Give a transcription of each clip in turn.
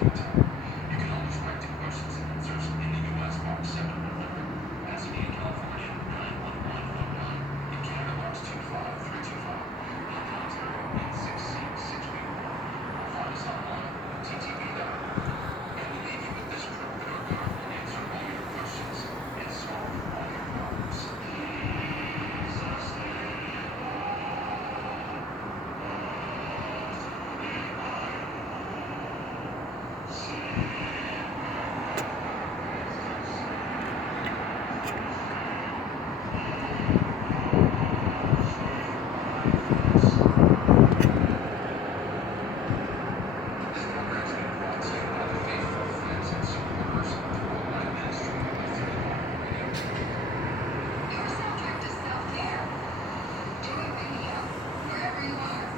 You can always write the questions and answers in the U.S. box 711, Pasadena, California 91109, in Canada box 25325, in Ontario 866631. Or find us online at ttb.org. And we leave you with this truth that our God will answer all your questions and solve all your problems. Jesus This program has been brought to you by the faithful friends and supporters of the worldwide ministry of the Radio. Your soundtrack to self-care. Joy Radio, wherever you are.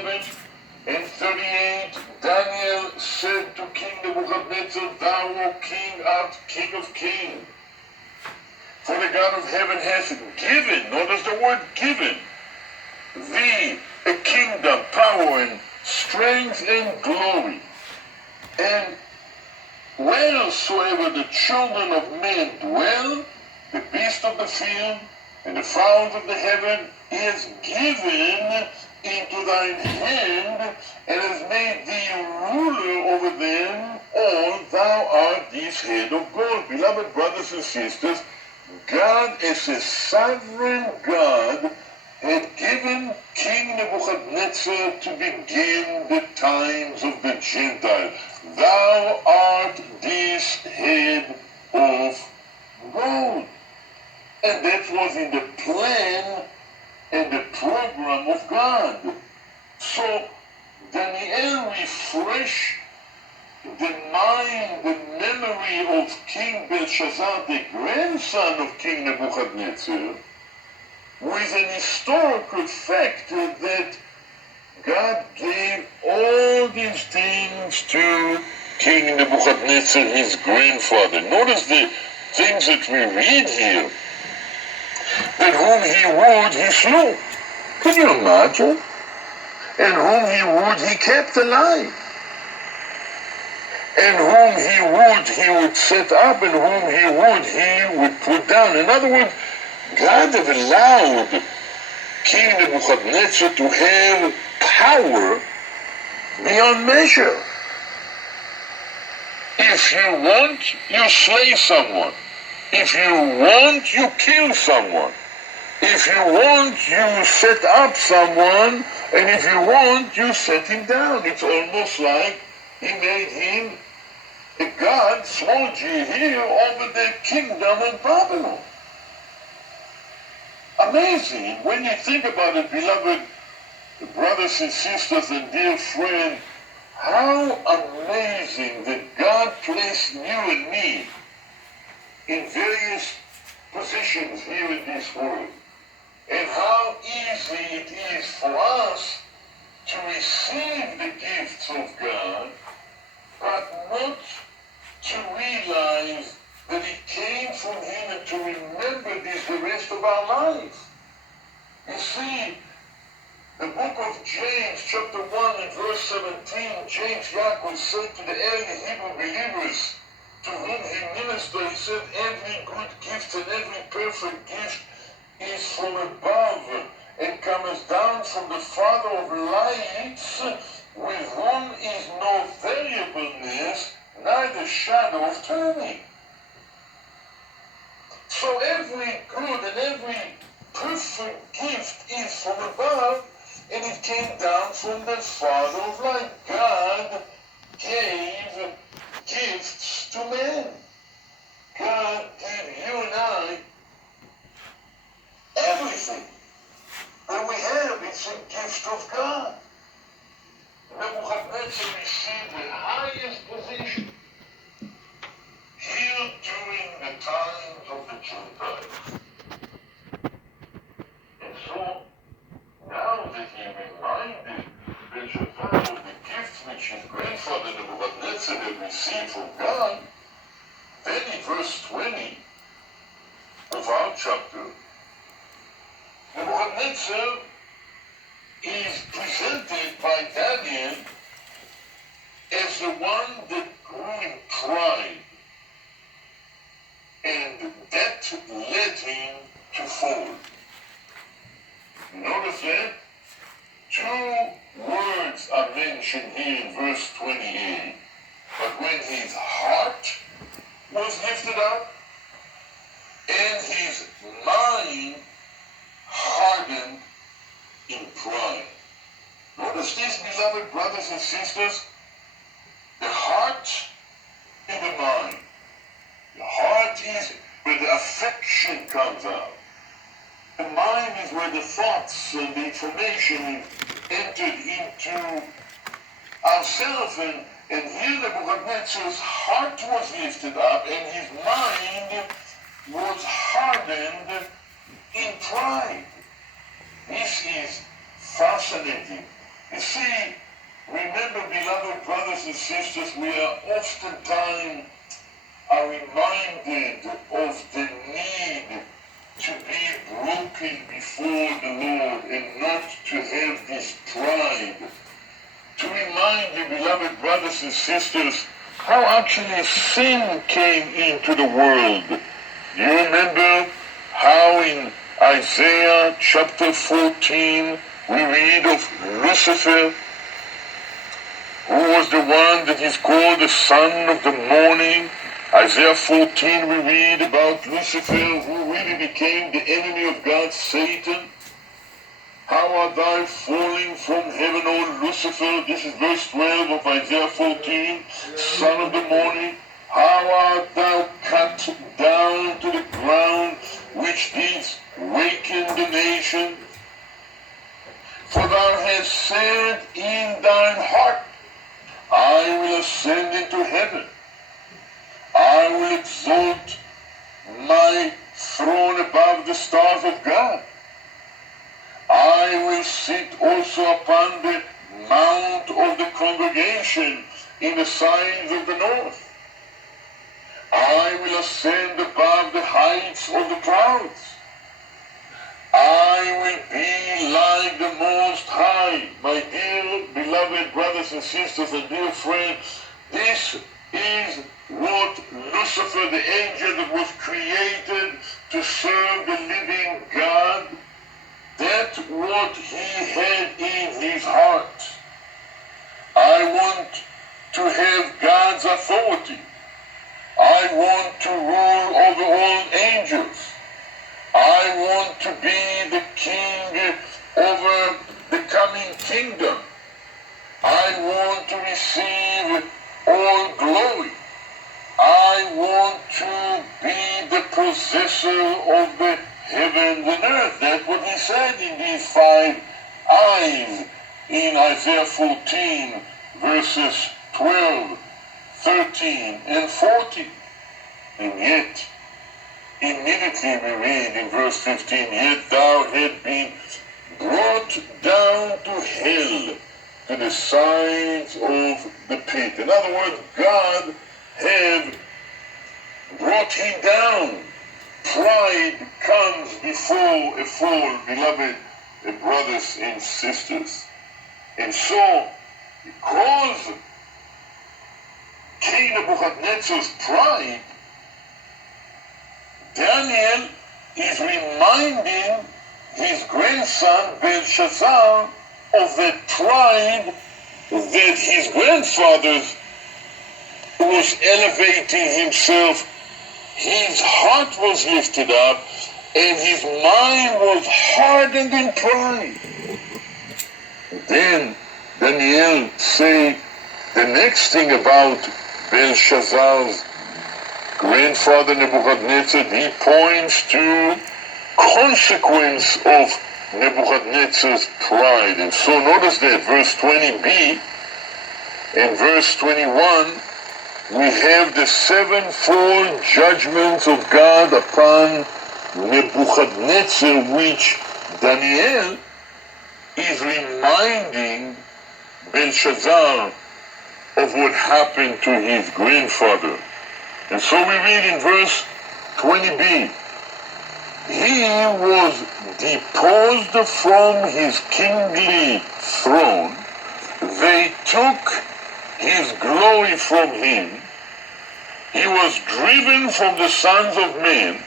37:38, Daniel said to King Nebuchadnezzar, Thou, O king, art King of kings. For the God of heaven hath given, notice the word given, thee a kingdom, power, and strength, and glory. And wheresoever the children of men dwell, the beast of the field, and the fowls of the heaven, he has given into thine hand, and has made thee ruler over them all. Thou art this head of gold. Beloved brothers and sisters, God, as a sovereign God, had given King Nebuchadnezzar to begin the times of the Gentiles. Thou art this head of gold. And that was in the plan and the program of God. So Daniel refreshed the mind, the memory of King Belshazzar, the grandson of King Nebuchadnezzar, with an historical fact that God gave all these things to King Nebuchadnezzar, his grandfather. Notice the things that we read here. That whom he would, he slew. Can you imagine? And whom he would, he kept alive. And whom he would set up, and whom he would put down. In other words, God had allowed King Nebuchadnezzar to have power beyond measure. If you want, you slay someone. If you want, you kill someone. If you want, you set up someone. And if you want, you set him down. It's almost like he made him a god, small g here, over the kingdom of Babylon. Amazing. When you think about it, beloved brothers and sisters and dear friends, how amazing that God placed you and me in various positions here in this world. And how easy it is for us to receive the gifts of God, but not to realize that it came from Him and to remember this the rest of our life. You see, the book of James, chapter 1 and verse 17, James Yaakov said to the early Hebrew believers to whom he ministered, he said, every good gift and every perfect gift is from above and comes down from the Father of lights, with whom is no variableness, neither shadow of turning. So every good and every perfect gift is from above, and it came down from the Father of light. God gave gifts to men. God gave you and I everything that we have. It's a gift of God. Nebuchadnezzar received the highest position here during the times of the Gentiles. And so, now that he reminded Belshazzar of the gift which his grandfather Nebuchadnezzar had received from God, then in verse 20 of our chapter, Nebuchadnezzar is presented by Daniel as the one that grew in pride, and that led him to fall. Notice that two words are mentioned here in verse 28. But when his heart was lifted up and his mind hardened in pride. Notice this, beloved brothers and sisters. The heart and the mind. The heart is where the affection comes out. The mind is where the thoughts and the information entered into ourselves. And here Nebuchadnezzar's heart was lifted up and his mind was hardened in pride. This is fascinating. You see, remember, beloved brothers and sisters, we are oftentimes reminded of the need to be broken before the Lord and not to have this pride. To remind you, beloved brothers and sisters, how actually sin came into the world. You remember how in Isaiah chapter 14 we read of Lucifer, who was the one that is called the son of the morning. Isaiah 14 we read about Lucifer, who really became the enemy of God, Satan. How art thou falling from heaven, O Lucifer? This is verse 12 of Isaiah 14, son of the morning. How art thou cut down to the ground, which didst waken the nation? For thou hast said in thine heart, I will ascend into heaven. I will exalt my throne above the stars of God. I will sit also upon the mount of the congregation in the sides of the north. I will ascend above the heights of the clouds. I will be like the Most High. My dear beloved brothers and sisters and dear friends, this is what Lucifer, the angel that was created to serve the living God, that's what he had in his heart. I want to have God's authority. I want to rule over all angels. I want to be the king over the coming kingdom. I want to receive all glory. I want to be the possessor of the heavens and earth. That's what he said in these 5 eyes in Isaiah 14, verses 12, 13, and 14. And yet, immediately we read in verse 15, yet thou had been brought down to hell, to the sides of the pit. In other words, God had brought him down. Pride comes before a fall, beloved brothers and sisters. And so, because King Nebuchadnezzar's pride, Daniel is reminding his grandson Belshazzar of the pride that his grandfather was elevating himself. His heart was lifted up and his mind was hardened in pride. Then Daniel say the next thing about Belshazzar's grandfather Nebuchadnezzar. He points to consequence of Nebuchadnezzar's pride. And so notice that verse 20b and verse 21, we have the 7-fold judgments of God upon Nebuchadnezzar, which Daniel is reminding Belshazzar of what happened to his grandfather. And so we read in verse 20b, he was deposed from his kingly throne. They took his glory from him. He was driven from the sons of men.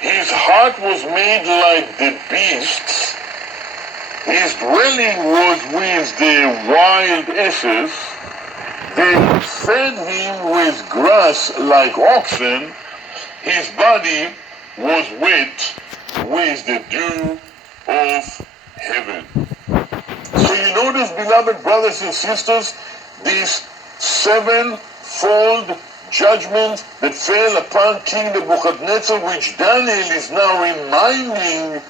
His heart was made like the beasts. His dwelling was with the wild asses. They fed him with grass like oxen. His body was wet with the dew of heaven. So you notice, beloved brothers and sisters, these 7-fold judgments that fell upon King Nebuchadnezzar, which Daniel is now reminding